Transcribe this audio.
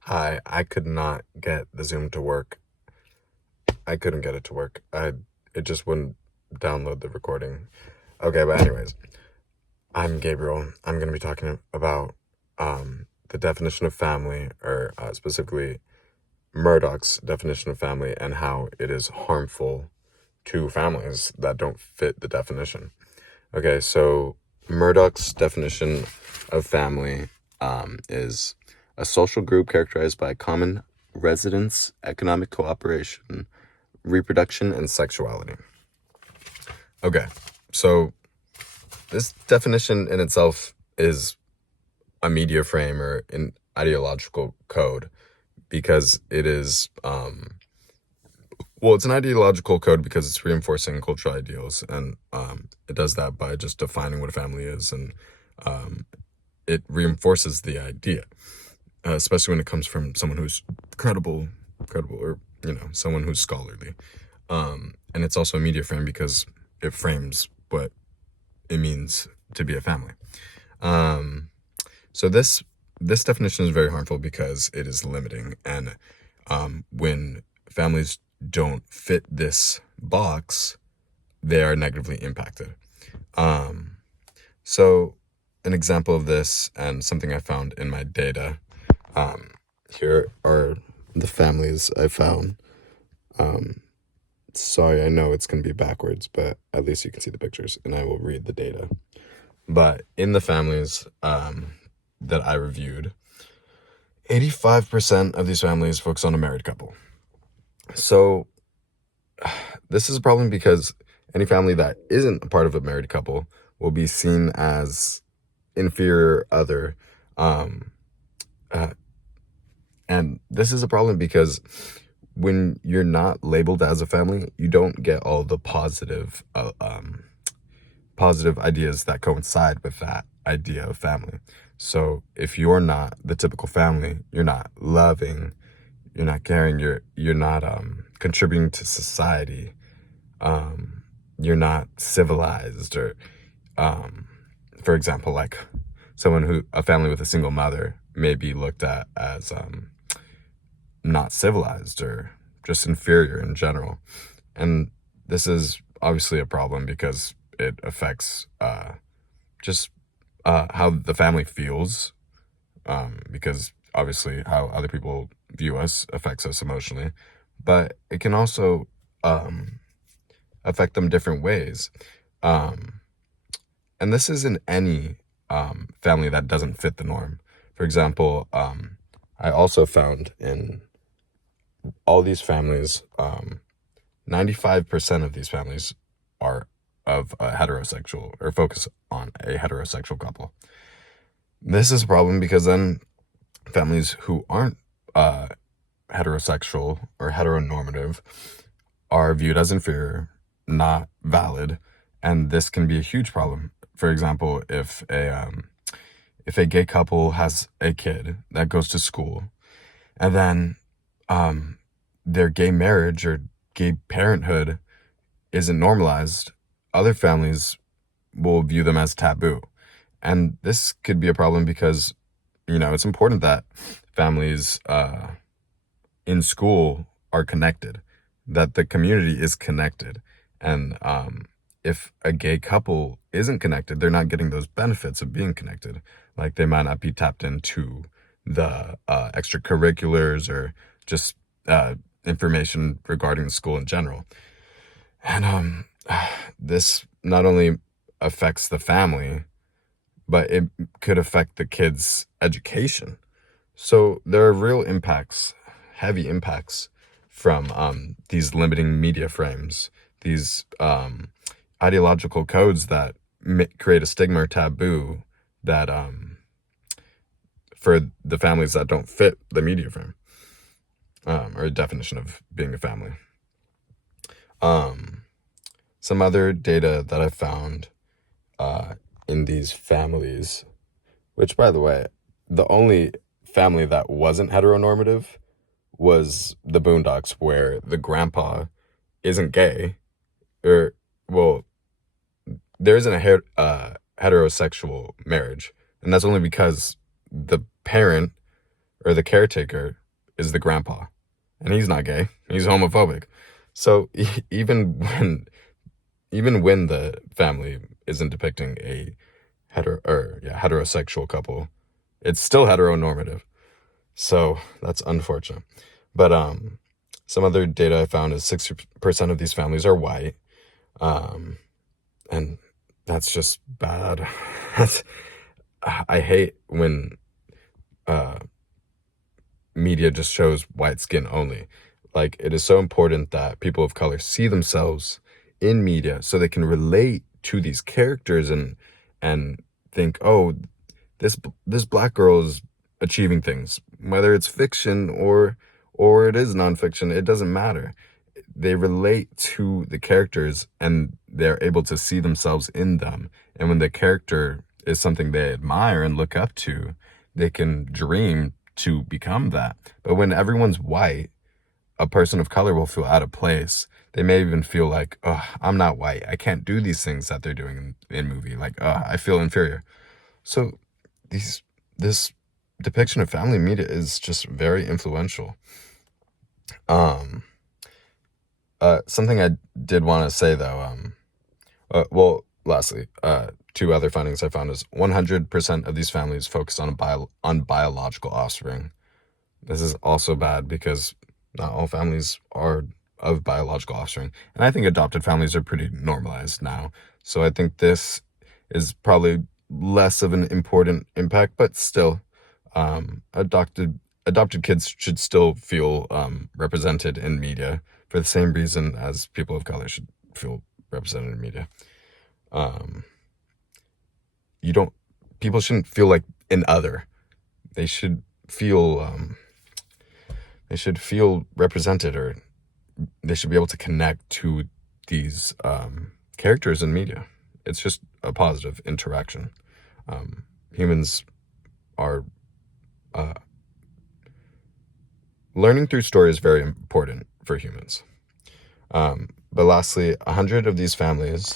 Hi, I could not get the Zoom to work. I couldn't get it to work. It just wouldn't download the recording. Okay, but anyways, I'm Gabriel. I'm going to be talking about the definition of family, or specifically Murdoch's definition of family, and how it is harmful to families that don't fit the definition. Okay, so Murdoch's definition of family is a social group characterized by common residence, economic cooperation, reproduction, and sexuality. Okay, so this definition in itself is a media frame or an ideological code because it is, it's an ideological code because it's reinforcing cultural ideals, and it does that by just defining what a family is, and it reinforces the idea, especially when it comes from someone who's credible, or someone who's scholarly. And it's also a media frame because it frames what it means to be a family. So this definition is very harmful because it is limiting, and when families don't fit this box, they are negatively impacted. So an example of this, and something I found in my data, here are the families I found. Sorry, I know it's going to be backwards, but at least you can see the pictures, and I will read the data. But in the families that I reviewed, 85% of these families focus on a married couple. So this is a problem because any family that isn't a part of a married couple will be seen as inferior, other. And this is a problem because when you're not labeled as a family, you don't get all the positive ideas that coincide with that idea of family. So if you're not the typical family, you're not loving, you're not caring, you're not contributing to society, you're not civilized, or for example, like a family with a single mother may be looked at as not civilized or just inferior in general. And this is obviously a problem because it affects just how the family feels, because obviously how other people view us affects us emotionally, but it can also affect them different ways. And this is in any family that doesn't fit the norm. For example, I also found in all these families, 95% of these families are of a heterosexual, or focus on a heterosexual couple. This is a problem because then families who aren't heterosexual or heteronormative are viewed as inferior, not valid, and this can be a huge problem. For example, if a gay couple has a kid that goes to school, and then their gay marriage or gay parenthood isn't normalized, other families will view them as taboo. And this could be a problem because, it's important that families in school are connected, that the community is connected. And if a gay couple isn't connected, they're not getting those benefits of being connected. Like they might not be tapped into the extracurriculars, or just information regarding the school in general. And this not only affects the family, but it could affect the kids' education. So there are real impacts, heavy impacts, from these limiting media frames, these ideological codes that create a stigma or taboo that for the families that don't fit the media frame, or a definition of being a family. Some other data that I found in these families, which, by the way, the only family that wasn't heteronormative was the Boondocks, where the grandpa isn't gay, or, well, there isn't a heterosexual marriage, and that's only because the parent or the caretaker is the grandpa, and he's not gay, he's homophobic. So even when the family isn't depicting a heterosexual couple, it's still heteronormative. So that's unfortunate. But some other data I found is 60% of these families are white. Um, and that's just bad. That's, I hate when uh, media just shows white skin only. Like, it is so important that people of color see themselves in media so they can relate to these characters and think, oh, this black girl is achieving things, whether it's fiction or it is nonfiction. It doesn't matter. They relate to the characters and they're able to see themselves in them. And when the character is something they admire and look up to, they can dream to become that. But when everyone's white, a person of color will feel out of place. They may even feel like, oh, I'm not white, I can't do these things that they're doing in movie. Like, I feel inferior. So this depiction of family media is just very influential. Um, Something I did want to say though, well, lastly, two other findings I found is 100% of these families focus on biological offspring. This is also bad because not all families are of biological offspring, and I think adopted families are pretty normalized now. So I think this is probably less of an important impact, but still, adopted kids should still feel represented in media for the same reason as people of color should feel represented in media. Um, you don't People shouldn't feel like an other. They should feel represented, or they should be able to connect to these characters in media. It's just a positive interaction. Humans are learning through story is very important for humans. But lastly, 100 of these families